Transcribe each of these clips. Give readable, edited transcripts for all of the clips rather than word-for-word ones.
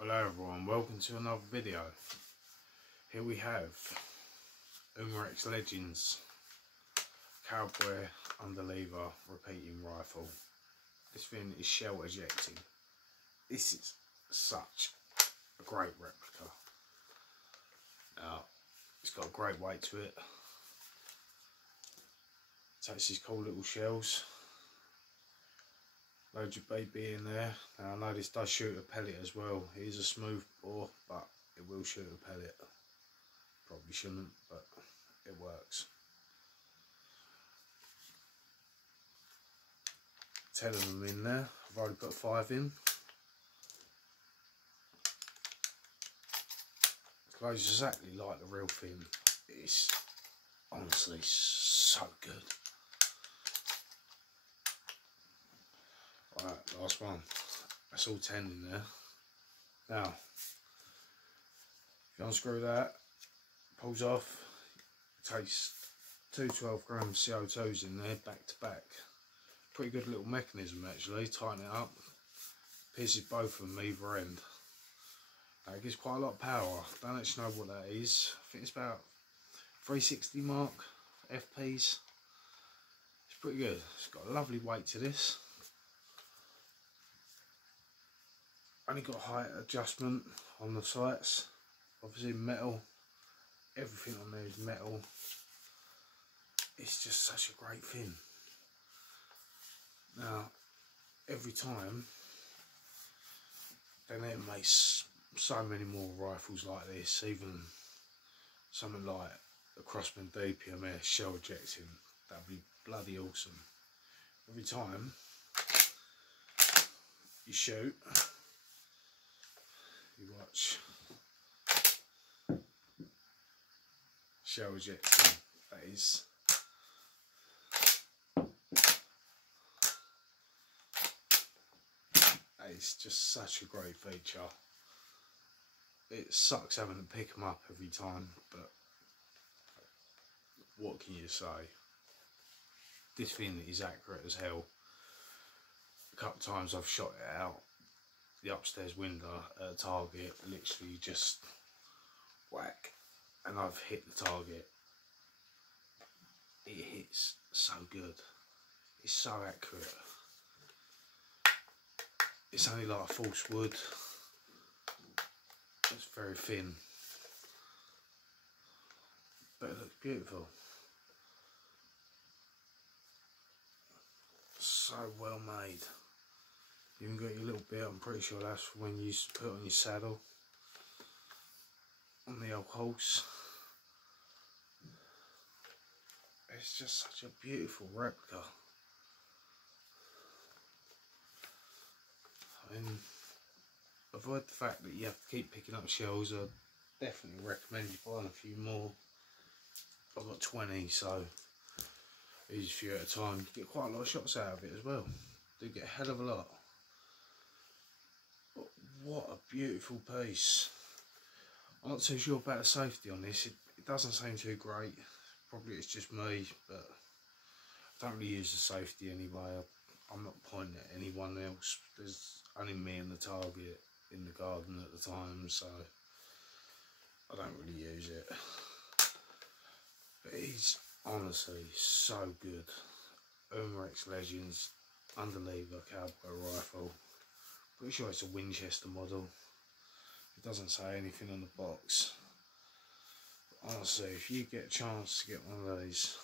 Hello everyone, welcome to another video. Here we have Umrex Legends Cowboy Underlever Repeating Rifle. This thing is shell ejecting. This is such a great replica. Now, it's got a great weight to it. Takes these cool little shells. Load your baby in there. Now I know this does shoot a pellet as well. It is a smooth bore, but it will shoot a pellet. Probably shouldn't, but it works. 10 of them in there. I've already put 5 in. It goes exactly like the real thing. It's honestly so good. Right, last one. That's all 10 in there. Now, if you unscrew that, pulls off, it takes 2 12-gram CO2s in there, back to back. Pretty good little mechanism actually, tighten it up, pierces both of them either end. Now, it gives quite a lot of power. Don't actually know what that is. I think it's about 360 mark FPs. It's pretty good. It's got a lovely weight to this. Only got height adjustment on the sights, obviously metal, everything on there is metal. It's just such a great thing. Now, every time, they need to make so many more rifles like this, even something like the Crossman DPMS shell ejecting, that'd be bloody awesome. Every time you shoot, you watch shell ejecting. That is just such a great feature. It sucks having to pick them up every time, but what can you say? This thing is accurate as hell. A couple of times I've shot it out the upstairs window at a target, literally just whack, and I've hit the target. It hits so good. It's so accurate. It's only like a false wood. It's very thin, but it looks beautiful. So well made. You even got your little bit, I'm pretty sure that's when you put on your saddle on the old horse. It's just such a beautiful replica. I mean, avoid the fact that you have to keep picking up shells. I definitely recommend you buying a few more. I've got 20, so use a few at a time. You get quite a lot of shots out of it as well. Do get a hell of a lot. But what a beautiful piece. I'm not too sure about the safety on this. It doesn't seem too great. Probably it's just me, but I don't really use the safety anyway. I'm not pointing at anyone else. There's only me and the target in the garden at the time, so I don't really use it. But it's honestly so good. Umrex Legends Underlever Cowboy Rifle. Pretty sure it's a Winchester model. It doesn't say anything on the box. But honestly, if you get a chance to get one of these,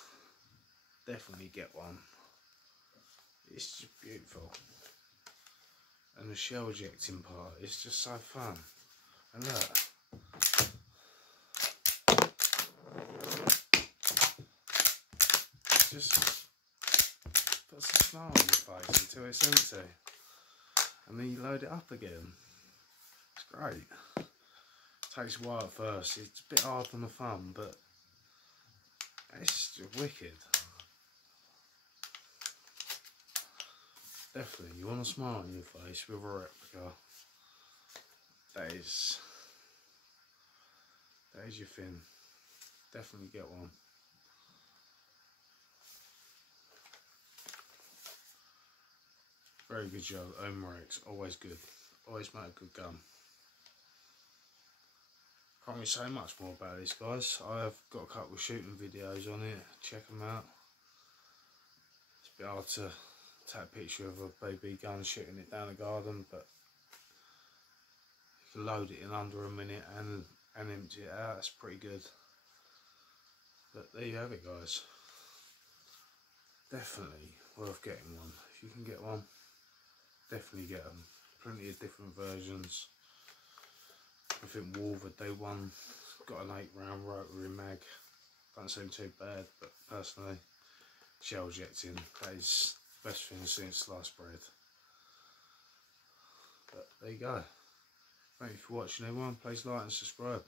definitely get one. It's just beautiful. And the shell ejecting part is just so fun. And look. Just puts a smile on your face until it's empty. And then you load it up again. It's great. Takes a while at first. It's a bit hard on the thumb, but it's just wicked. Definitely, you want a smile on your face with a replica. That is your thing. Definitely get one. Very good job, Umrex, always good. Always make a good gun. Can't really say much more about this, guys. I have got a couple of shooting videos on it, check them out. It's a bit hard to take a picture of a BB gun shooting it down a garden, but you can load it in under a minute and empty it out. It's pretty good. But there you have it, guys. Definitely worth getting one. If you can get one, definitely get them. Plenty of different versions. I think Wolver do one. Got an 8-round rotary mag. Don't seem too bad, but personally, shell ejecting, that is the best thing since sliced bread. But there you go. Thank you for watching, everyone. Please like and subscribe.